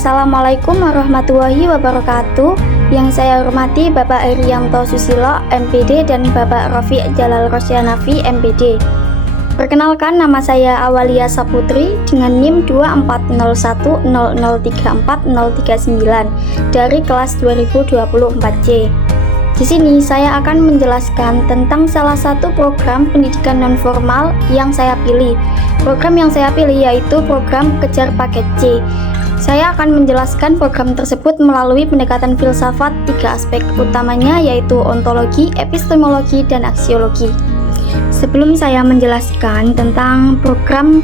Assalamualaikum warahmatullahi wabarakatuh. Yang saya hormati Bapak Irianto Susilo, MPD, dan Bapak Rafiq Jalal Rosyanafi, MPD. Perkenalkan, nama saya Awalia Saputri dengan NIM 240100340039 dari kelas 2024C. Di sini saya akan menjelaskan tentang salah satu program pendidikan non-formal yang saya pilih. Program yang saya pilih yaitu program Kejar Paket C. Saya akan menjelaskan program tersebut melalui pendekatan filsafat tiga aspek utamanya, yaitu ontologi, epistemologi, dan aksiologi. Sebelum saya menjelaskan tentang program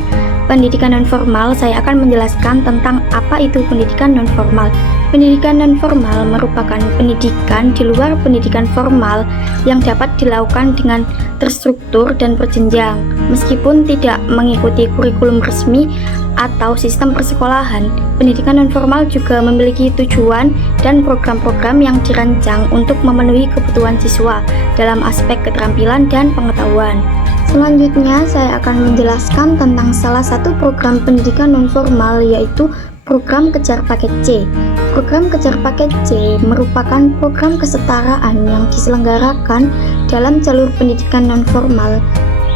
pendidikan non-formal, saya akan menjelaskan tentang apa itu pendidikan non-formal. Pendidikan non-formal merupakan pendidikan di luar pendidikan formal yang dapat dilakukan dengan terstruktur dan berjenjang. Meskipun tidak mengikuti kurikulum resmi atau sistem persekolahan, pendidikan non-formal juga memiliki tujuan dan program-program yang dirancang untuk memenuhi kebutuhan siswa dalam aspek keterampilan dan pengetahuan. Selanjutnya, saya akan menjelaskan tentang salah satu program pendidikan non-formal, yaitu program Kejar Paket C. Program Kejar Paket C merupakan program kesetaraan yang diselenggarakan dalam jalur pendidikan non-formal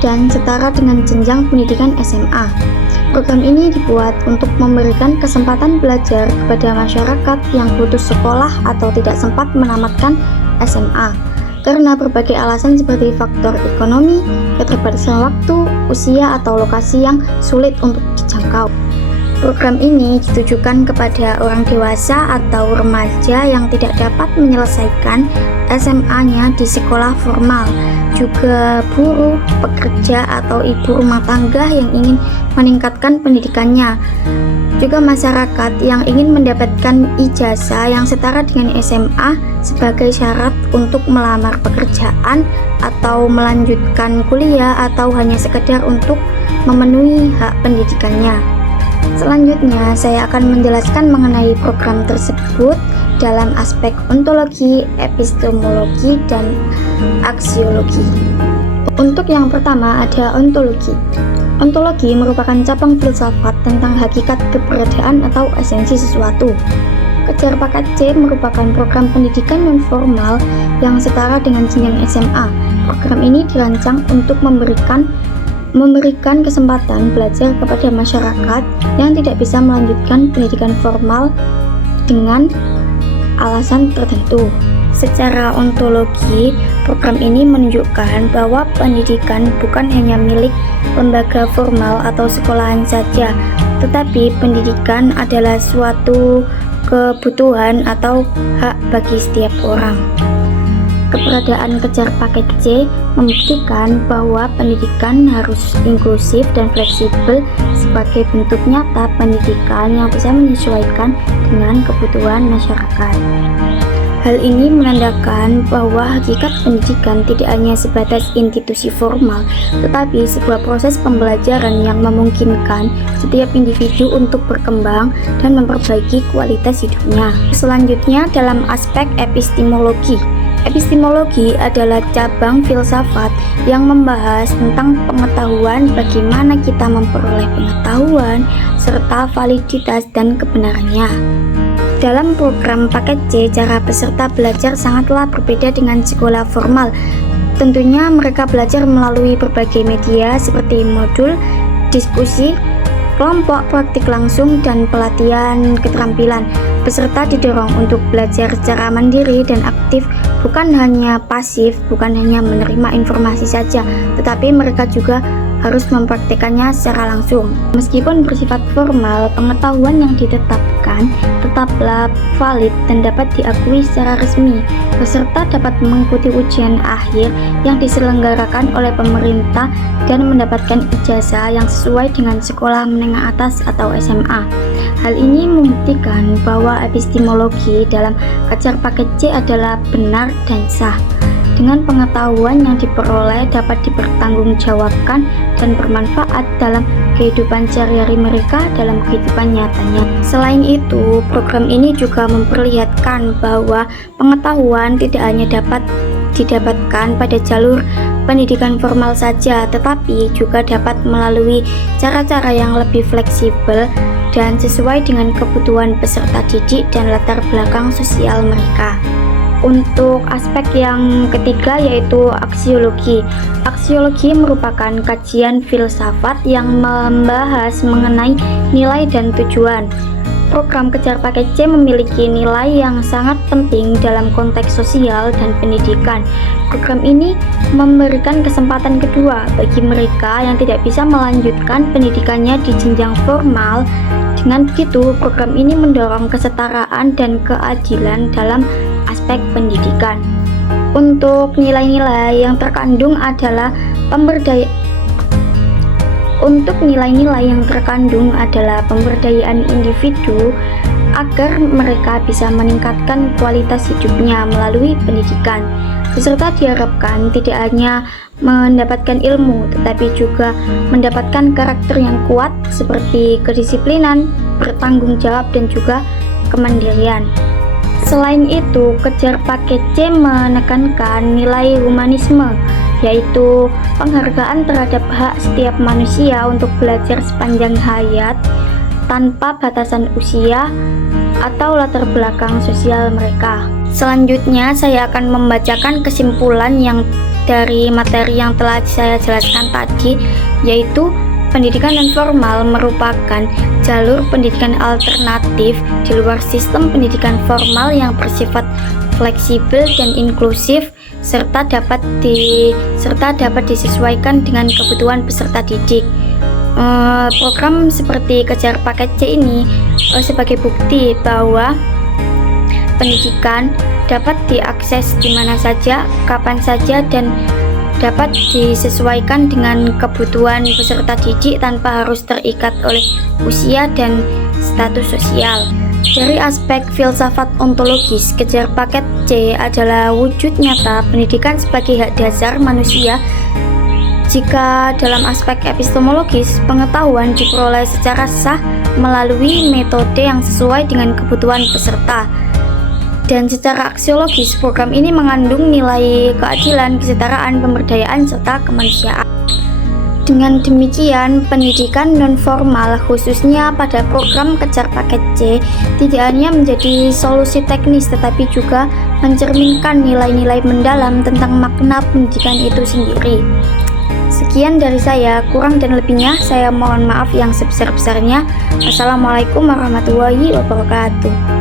dan setara dengan jenjang pendidikan SMA. Program ini dibuat untuk memberikan kesempatan belajar kepada masyarakat yang putus sekolah atau tidak sempat menamatkan SMA karena berbagai alasan seperti faktor ekonomi, keterbatasan waktu, usia, atau lokasi yang sulit untuk dijangkau. Program ini ditujukan kepada orang dewasa atau remaja yang tidak dapat menyelesaikan SMA-nya di sekolah formal, juga buruh, pekerja, atau ibu rumah tangga yang ingin meningkatkan pendidikannya, juga masyarakat yang ingin mendapatkan ijazah yang setara dengan SMA sebagai syarat untuk melamar pekerjaan atau melanjutkan kuliah atau hanya sekedar untuk memenuhi hak pendidikannya. Selanjutnya, saya akan menjelaskan mengenai program tersebut dalam aspek ontologi, epistemologi, dan aksiologi. Untuk yang pertama ada ontologi. Ontologi merupakan cabang filsafat tentang hakikat keberadaan atau esensi sesuatu. Kejar Paket C merupakan program pendidikan non-formal yang setara dengan jenjang SMA. Program ini dirancang untuk memberikan kesempatan belajar kepada masyarakat yang tidak bisa melanjutkan pendidikan formal dengan alasan tertentu. Secara ontologi, program ini menunjukkan bahwa pendidikan bukan hanya milik lembaga formal atau sekolahan saja, tetapi pendidikan adalah suatu kebutuhan atau hak bagi setiap orang. Keberadaan Kejar Paket C membuktikan bahwa pendidikan harus inklusif dan fleksibel sebagai bentuk nyata pendidikan yang bisa menyesuaikan dengan kebutuhan masyarakat. Hal ini menandakan bahwa hakikat pendidikan tidak hanya sebatas institusi formal, tetapi sebuah proses pembelajaran yang memungkinkan setiap individu untuk berkembang dan memperbaiki kualitas hidupnya. Selanjutnya, dalam aspek epistemologi. Epistemologi adalah cabang filsafat yang membahas tentang pengetahuan, bagaimana kita memperoleh pengetahuan, serta validitas dan kebenarannya. Dalam program Paket C, cara peserta belajar sangatlah berbeda dengan sekolah formal. Tentunya mereka belajar melalui berbagai media seperti modul, diskusi, kelompok, praktik langsung, dan pelatihan keterampilan. Peserta didorong untuk belajar secara mandiri dan aktif, bukan hanya pasif, bukan hanya menerima informasi saja, tetapi mereka juga harus mempraktikkannya secara langsung. Meskipun bersifat formal, pengetahuan yang ditetapkan tetaplah valid dan dapat diakui secara resmi. Peserta dapat mengikuti ujian akhir yang diselenggarakan oleh pemerintah dan mendapatkan ijazah yang sesuai dengan sekolah menengah atas atau SMA. Hal ini membuktikan bahwa epistemologi dalam Kejar Paket C adalah benar dan sah. Dengan pengetahuan yang diperoleh dapat dipertanggungjawabkan dan bermanfaat dalam kehidupan sehari-hari mereka dalam kehidupan nyatanya. Selain itu, program ini juga memperlihatkan bahwa pengetahuan tidak hanya dapat didapatkan pada jalur pendidikan formal saja, tetapi juga dapat melalui cara-cara yang lebih fleksibel dan sesuai dengan kebutuhan peserta didik dan latar belakang sosial mereka. Untuk aspek yang ketiga yaitu aksiologi. Aksiologi merupakan kajian filsafat yang membahas mengenai nilai dan tujuan. Program Kejar Paket C memiliki nilai yang sangat penting dalam konteks sosial dan pendidikan. Program ini memberikan kesempatan kedua bagi mereka yang tidak bisa melanjutkan pendidikannya di jenjang formal. Dengan begitu, program ini mendorong kesetaraan dan keadilan dalam aspek pendidikan. Untuk nilai-nilai yang terkandung adalah pemberdayaan individu agar mereka bisa meningkatkan kualitas hidupnya melalui pendidikan. Peserta diharapkan tidak hanya mendapatkan ilmu, tetapi juga mendapatkan karakter yang kuat seperti kedisiplinan, bertanggung jawab, dan juga kemandirian. Selain itu, Kejar Paket C menekankan nilai humanisme, yaitu penghargaan terhadap hak setiap manusia untuk belajar sepanjang hayat tanpa batasan usia atau latar belakang sosial mereka. Selanjutnya, saya akan membacakan kesimpulan yang dari materi yang telah saya jelaskan tadi, yaitu pendidikan non formal merupakan jalur pendidikan alternatif di luar sistem pendidikan formal yang bersifat fleksibel dan inklusif serta dapat disesuaikan dengan kebutuhan peserta didik. Program seperti Kejar Paket C ini sebagai bukti bahwa pendidikan dapat diakses di mana saja, kapan saja, dan dapat disesuaikan dengan kebutuhan peserta didik tanpa harus terikat oleh usia dan status sosial. Dari aspek filsafat ontologis, Kejar Paket C adalah wujud nyata pendidikan sebagai hak dasar manusia. Jika dalam aspek epistemologis, pengetahuan diperoleh secara sah melalui metode yang sesuai dengan kebutuhan peserta. Dan secara aksiologis, program ini mengandung nilai keadilan, kesetaraan, pemberdayaan, serta kemanusiaan. Dengan demikian, pendidikan non-formal khususnya pada program Kejar Paket C tidak hanya menjadi solusi teknis tetapi juga mencerminkan nilai-nilai mendalam tentang makna pendidikan itu sendiri. Sekian dari saya, kurang dan lebihnya saya mohon maaf yang sebesar-besarnya. Wassalamualaikum warahmatullahi wabarakatuh.